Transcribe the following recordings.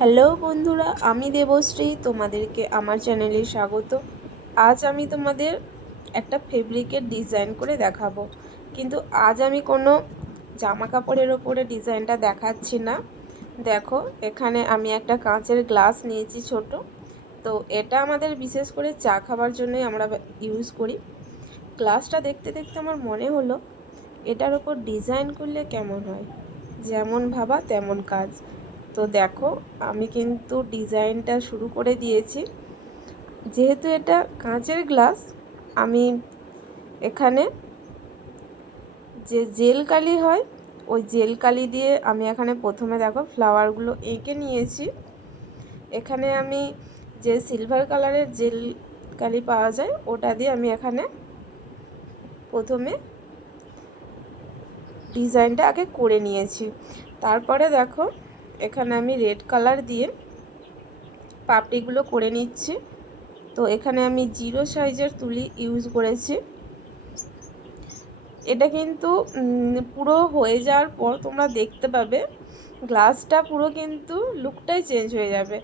Hello বন্ধুরা, আমি দেবশ্রী, তোমাদেরকে আমার চ্যানেলে স্বাগত। আজ আমি তোমাদের একটা ফেব্রিকের ডিজাইন করে দেখাবো, কিন্তু আজ আমি কোনো জামা কাপড়ের ওপরে ডিজাইনটা দেখাচ্ছি না। দেখো, এখানে আমি একটা কাঁচের গ্লাস নিয়েছি ছোট। তো এটা আমাদের বিশেষ করে চা খাবার জন্যই আমরা ইউজ করি। গ্লাসটা দেখতে দেখতে আমার মনে হলো এটার ওপর ডিজাইন করলে কেমন হয়, যেমন ভাবা তেমন কাজ। তো দেখো, আমি কিন্তু ডিজাইনটা শুরু করে দিয়েছি। যেহেতু এটা কাঁচের গ্লাস, আমি এখানে যে জেল কালি হয় ওই জেল কালি দিয়ে আমি এখানে প্রথমে দেখো ফ্লাওয়ারগুলো এঁকে নিয়েছি। এখানে আমি যে সিলভার কালারের জেল কালি পাওয়া যায় ওটা দিয়ে আমি এখানে প্রথমে ডিজাইনটা আগে করে নিয়েছি। তারপরে দেখো, এখানে আমি রেড কালার দিয়ে পাপড়িগুলো করে নিচ্ছি। তো এখানে আমি 0 সাইজের তুলি ইউজ করেছি। এটা কিন্তু পুরো হয়ে যাওয়ার পর তোমরা দেখতে পাবে গ্লাসটা পুরো কিন্তু লুকটাই চেঞ্জ হয়ে যাবে,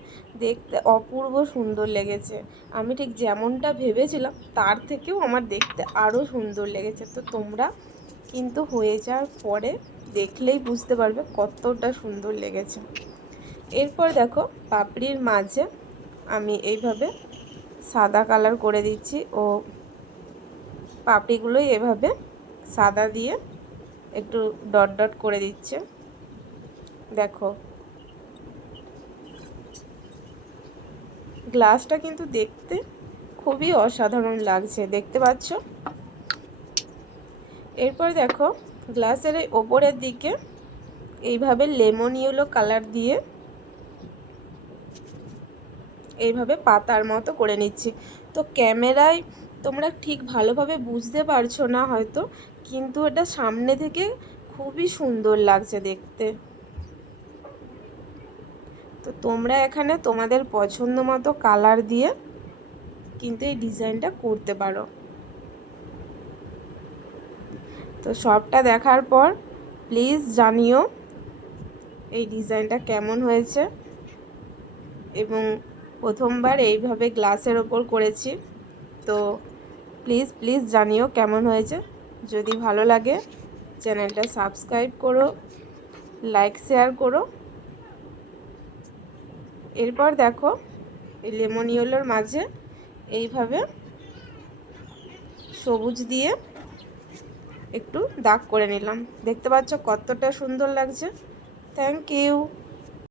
দেখতে অপূর্ব সুন্দর লেগেছে। আমি ঠিক যেমনটা ভেবেছিলাম তার থেকেও আমার দেখতে আরও সুন্দর লেগেছে। তো তোমরা কিন্তু হয়ে যাওয়ার পরে দেখলেই বুঝতে পারবে কতটা সুন্দর লেগেছে। এরপর দেখো, পাপড়ির মাঝে আমি এইভাবে সাদা কালার করে দিচ্ছি ও পাপড়িগুলোই এভাবে সাদা দিয়ে একটু ডট ডট করে দিচ্ছে। দেখো, গ্লাসটা কিন্তু দেখতে খুবই অসাধারণ লাগছে, দেখতে পাচ্ছ। এরপর দেখো, গ্লাসের এই ওপরের দিকে এইভাবে লেমন ইয়েলো কালার দিয়ে এইভাবে পাতার মতো করে নিচ্ছি। তো ক্যামেরায় তোমরা ঠিক ভালোভাবে বুঝতে পারছো না হয়তো, কিন্তু এটা সামনে থেকে খুবই সুন্দর লাগছে দেখতে। তো তোমরা এখানে তোমাদের পছন্দ মতো কালার দিয়ে কিন্তু এই ডিজাইনটা করতে পারো। তো সবটা দেখার পর প্লিজ জানিও এই ডিজাইনটা কেমন হয়েছে। এবং প্রথমবার এইভাবে গ্লাসের ওপর করেছি। তো প্লিজ প্লিজ জানিও কেমন হয়েছে। যদি ভালো লাগে চ্যানেলটা সাবস্ক্রাইব করো, লাইক শেয়ার করো। এরপর দেখো, এই লেমন ইয়েলোর মাঝে এইভাবে সবুজ দিয়ে একটু দাগ করে নিলাম। দেখতে পাচ্ছ কতটা সুন্দর লাগছে। Thank you.